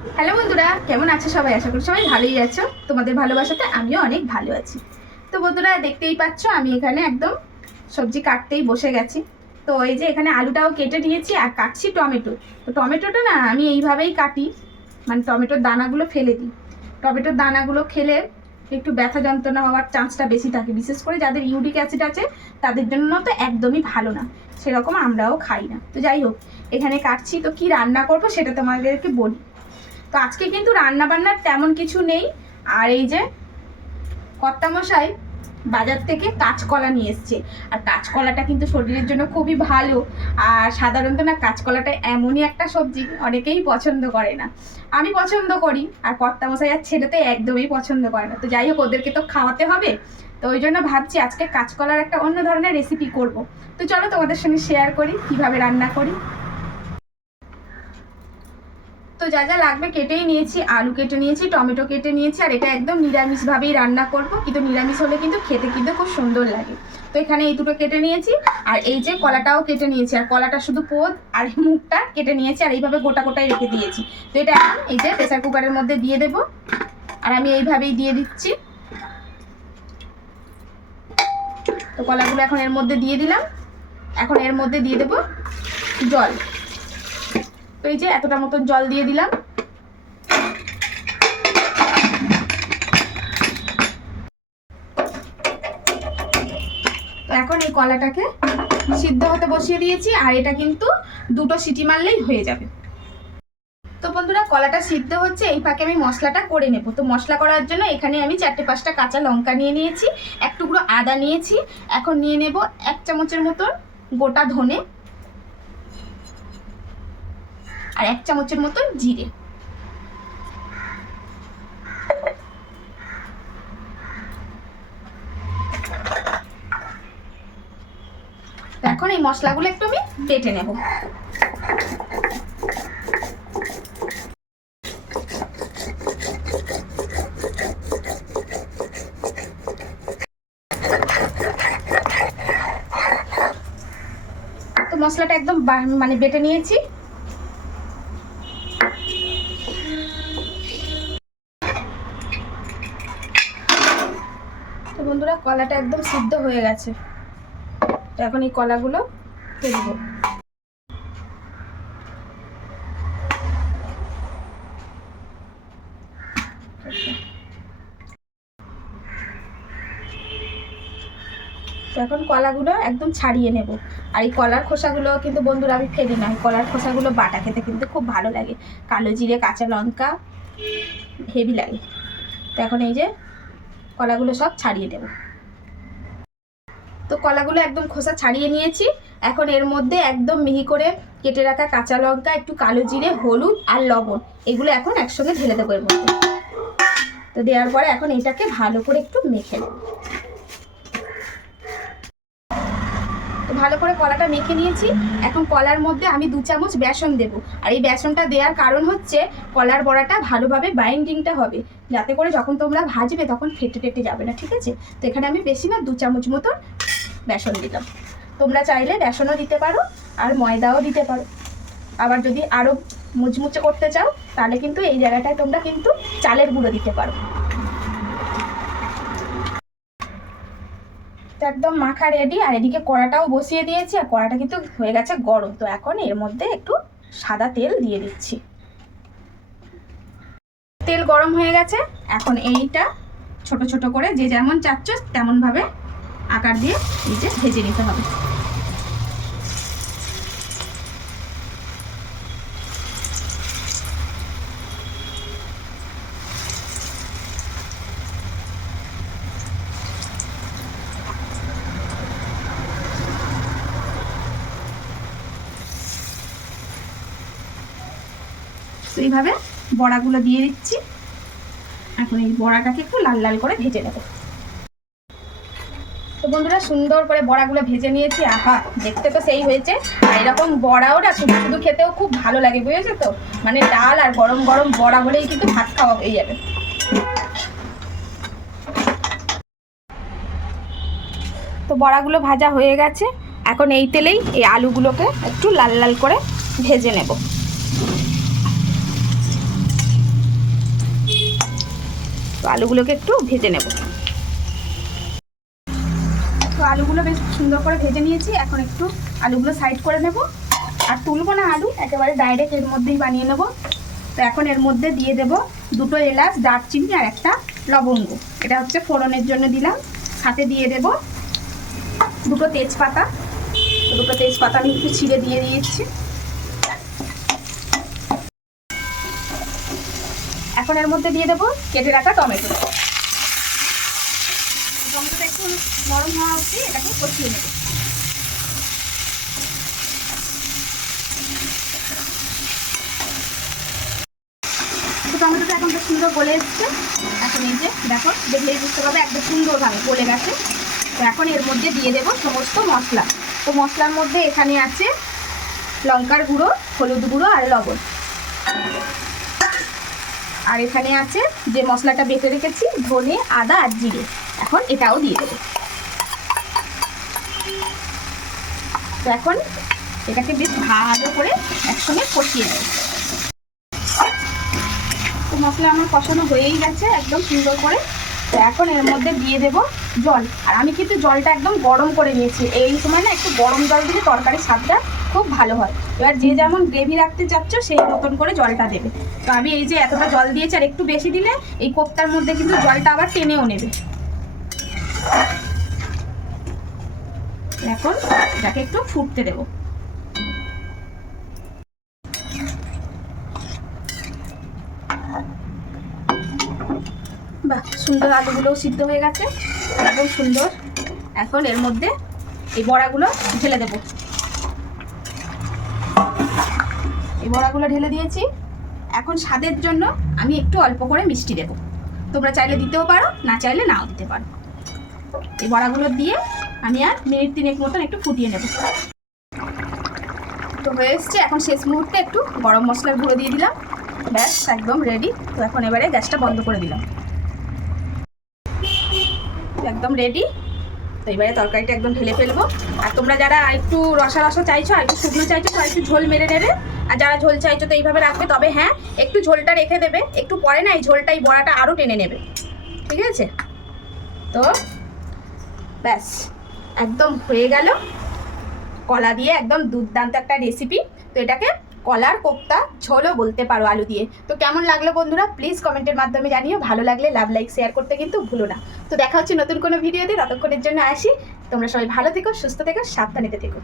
Hello বন্ধুরা, কেমন আছো সবাই? আশা করি সবাই ভালোই আছো। তোমাদের ভালোবাসাতে আমিও অনেক ভালো আছি। তো বন্ধুরা, দেখতেই পাচ্ছ আমি এখানে একদম সবজি কাটতেই বসে গেছি। তো এই যে এখানে আলুটাও কেটে নিয়েছি আর কাটছি টমেটো। তো টমেটোটা না আমি এইভাবেই কাটি, মানে টমেটোর দানাগুলো ফেলে দিই। টমেটোর দানাগুলো খেলে একটু ব্যথা যন্ত্রণা হওয়ার চান্সটা বেশি থাকে, বিশেষ করে যাদের ইউরিক অ্যাসিড আছে তাদের জন্য তো একদমই ভালো না, সেরকম আমরাও খাই না। তো যাই হোক, এখানে কাটছি। তো কি রান্না করবো সেটা তোমাদেরকে বলি। তো আজকে কিন্তু রান্না বান্নার তেমন কিছু নেই। আর এই যে কর্তামশাই বাজার থেকে কাঁচকলা নিয়ে এসছে। আর কাঁচকলাটা কিন্তু শরীরের জন্য খুবই ভালো। আর সাধারণত না কাঁচকলাটা এমনই একটা সবজি অনেকেই পছন্দ করে না, আমি পছন্দ করি। আর কর্তামশাই আর ছেলে তো একদমই পছন্দ করে না। তো যাই হোক, ওদেরকে তো খাওয়াতে হবে। তো ওই জন্য ভাবছি আজকে কাঁচকলার একটা অন্য ধরনের রেসিপি করব। তো চলো তোমাদের সঙ্গে শেয়ার করি কীভাবে রান্না করি। তো যা যা লাগবে কেটেই নিয়েছি, আলু কেটে নিয়েছি, টমেটো কেটে নিয়েছি। আর এটা একদম নিরামিষভাবেই রান্না করব, কিন্তু নিরামিষ হলে কিন্তু খেতে কিন্তু খুব সুন্দর লাগে। তো এখানে এই দুটো কেটে নিয়েছি, আর এই যে কলাটাও কেটে নিয়েছি। আর কলাটা শুধু পোদ আর মুখটা কেটে নিয়েছি, আর এইভাবে গোটা গোটাই রেখে দিয়েছি। তো এটা এখন এই যে প্রেসার কুকারের মধ্যে দিয়ে দেব। আর আমি এইভাবেই দিয়ে দিচ্ছি। তো কলাগুলো এখন এর মধ্যে দিয়ে দিলাম। এখন এর মধ্যে দিয়ে দেব জল। তো এই যে এতটা মতন জল দিয়ে দিলাম। তো এখন এই কলাটাকে সিদ্ধ হতে বসিয়ে দিয়েছি, আর এটা কিন্তু দুটো সিটি মারলেই হয়ে যাবে। তো বন্ধুরা, কলাটা সিদ্ধ হচ্ছে, এই ফাঁকে আমি মশলাটা করে নেব। তো মশলা করার জন্য এখানে আমি 4-5টা কাঁচা লঙ্কা নিয়ে নিয়েছি, এক টুকরো আদা নিয়েছি। এখন নিয়ে নেব 1 চামচের মতন গোটা ধনে, আর 1 চামচের মতন জিরে। এখন এই মশলাগুলো একটু আমি বেটে নেব। তো মশলাটা একদম মানে বেটে নিয়েছি। তো বন্ধুরা, কলাটা একদম সিদ্ধ হয়ে গেছে। তো এখন এই কলাগুলো ফেলব। তো এখন কলাগুলো একদম ছাড়িয়ে নেব। আর এই কলার খোসাগুলো কিন্তু বন্ধুরা আমি ফেলি না, এই কলার খোসাগুলো বাটা খেতে কিন্তু খুব ভালো লাগে। কালো জিরে, কাঁচা লঙ্কা হেভি লাগে। তো এখন এই যে কলাগুলো সব ছাড়িয়ে দেব। তো কলাগুলো একদম খোসা ছাড়িয়ে নিয়েছি। এখন এর মধ্যে একদম মিহি করে কেটে রাখা কাঁচা লঙ্কা, একটু কালো জিরে, হলুদ আর লবণ, এগুলো এখন একসঙ্গে ঢেলে দেবো এর মধ্যে। তো দেওয়ার পরে এখন এটাকে ভালো করে একটু মেখে নেব। তো ভালো করে কলাটা মেখে নিয়েছি। এখন কলার মধ্যে আমি 2 চামচ বেসন দেব। আর এই বেসনটা দেওয়ার কারণ হচ্ছে কলার বড়াটা ভালোভাবে বাইন্ডিংটা হবে, যাতে করে যখন তোমরা ভাজবে তখন ফেটে ফেটে যাবে না, ঠিক আছে? তো এখানে আমি বেশি না 2 চামচ মতন বেসন দিলাম। তোমরা চাইলে বেসনও দিতে পারো আর ময়দাও দিতে পারো। আবার যদি আরও মুচমুচে করতে চাও তাহলে কিন্তু এই জায়গাটায় তোমরা কিন্তু চালের গুঁড়ো দিতে পারো। তো একদম মাখা রেডি। আর এদিকে কড়াটাও বসিয়ে দিয়েছি, আর কড়াটা কিন্তু হয়ে গেছে গরম। তো এখন এর মধ্যে একটু সাদা তেল দিয়ে দিচ্ছি। তেল গরম হয়ে গেছে। এখন এইটা ছোট ছোট করে যে যেমন চাচ্ছ তেমনভাবে আকার দিয়ে এই যে ভেজে নিতে হবে। তো এইভাবে বড়াগুলো দিয়ে দিচ্ছি। এখন এই বড়াটাকে একটু লাল লাল করে ভেজে নেব। তো বন্ধুরা, সুন্দর করে বড়াগুলো ভেজে নিয়েছি। আহা, দেখতে তো সেই হয়েছে। আর এরকম বড়াও না শুধু শুধু খেতেও খুব ভালো লাগে, বুঝেছো তো? মানে ডাল আর গরম গরম বড়া হলেই কিন্তু ভাত খাওয়া হয়ে যাবে। তো বড়াগুলো ভাজা হয়ে গেছে। এখন এই তেলেই এই আলুগুলোকে একটু লাল লাল করে ভেজে নেব। তো আলুগুলোকে একটু ভেজে নেব। তো আলুগুলো বেশ সুন্দর করে ভেজে নিয়েছি। এখন একটু আলুগুলো সাইড করে নেব, আর তুলবো না আলু, একেবারে ডাইরেক্ট এর মধ্যেই বানিয়ে নেব। তো এখন এর মধ্যে দিয়ে দেব 2টো এলাচ, দারচিনি আর একটা লবঙ্গ, এটা হচ্ছে ফোড়নের জন্য দিলাম। সাথে দিয়ে দেব 2টো তেজপাতা। 2টো তেজপাতা আমি একটু ছিঁড়ে দিয়ে দিয়েছি। এখন এর মধ্যে দিয়ে দেব কেটে রাখা টমেটো। টমেটোটা একটু নরম হওয়া অবধি এটাকে কষিয়ে নেব। তো টমেটোটা এখন বেশ সুন্দর গলে এসছে। এখন এই যে দেখো, দেখলেই বুঝতে পারবে একদম সুন্দরভাবে গলে গেছে। তো এখন এর মধ্যে দিয়ে দেব সমস্ত মশলা। তো মশলার মধ্যে এখানে আছে লঙ্কার গুঁড়ো, হলুদ গুঁড়ো আর লবণ, আর এখানে আছে যে মশলাটা বেটে রেখেছি ধনে, আদা আর জিরে, এখন এটাও দিয়ে দেবো। তো এখন এটাকে বেশ ভালো করে একসঙ্গে কষিয়ে নেব। তো মশলা আমার কষানো হয়েই গেছে একদম সুন্দর করে। তো এখন এর মধ্যে দিয়ে দেব জল, আর আমি কিন্তু জলটা একদম গরম করে নিয়েছি। এই সময় না একটু গরম জল দিলে তরকারির স্বাদটা খুব ভালো হয়। এবার যে যেমন গ্রেভি রাখতে চাচ্ছ সেই মতন করে জলটা দেবে। তো আমি এই যে এতটা জল দিয়েছি, আর একটু বেশি দিলে এই কোপ্তার মধ্যে কিন্তু জলটা আবার টেনেও নেবে। এখন এটাকে একটু ফুটতে দেবো। বাহ, সুন্দর আলুগুলোও সিদ্ধ হয়ে গেছে একদম সুন্দর। এখন এর মধ্যে এই বড়াগুলো ঢেলে দেব। এই বড়াগুলো ঢেলে দিয়েছি। এখন স্বাদের জন্য আমি একটু অল্প করে মিষ্টি দেব। তোমরা চাইলে দিতেও পারো, না চাইলে নাও দিতে পারো। এই বড়াগুলো দিয়ে আমি আর মিনিট 3 মতন একটু ফুটিয়ে নেব। তো হয়ে এসছে। এখন শেষ মুহূর্তে একটু গরম মশলার গুঁড়ো দিয়ে দিলাম, ব্যাস একদম রেডি। তো এখন এবারে গ্যাসটা বন্ধ করে দিলাম, একদম রেডি। তো এবারে তরকারিটা একদম ঢেলে ফেলবো। আর তোমরা যারা একটু রসা রসা চাইছো, আর একটু শুকনো চাইছো, তো একটু ঝোল মেরে নেবে। আর যারা ঝোল চাইছো তো এইভাবে রাখবে। তবে হ্যাঁ, একটু ঝোলটা রেখে দেবে, একটু পরে না এই ঝোলটা এই বড়াটা আরও টেনে নেবে, ঠিক আছে? তো ব্যাস একদম হয়ে গেল কলা দিয়ে একদম দুর্দান্ত একটা রেসিপি। তো এটাকে কলার কোপ্তা ঝোলও বলতে পারো আলু দিয়ে। তো কেমন লাগলো বন্ধুরা প্লিজ কমেন্টের মাধ্যমে জানিও। ভালো লাগলে লাভ, লাইক, শেয়ার করতে কিন্তু ভুলো না। তো দেখা হচ্ছে নতুন কোনো ভিডিওতে, ততক্ষণের জন্য আসি। তোমরা সবাই ভালো থেকো, সুস্থ থেকো, সাবধানে থেকো।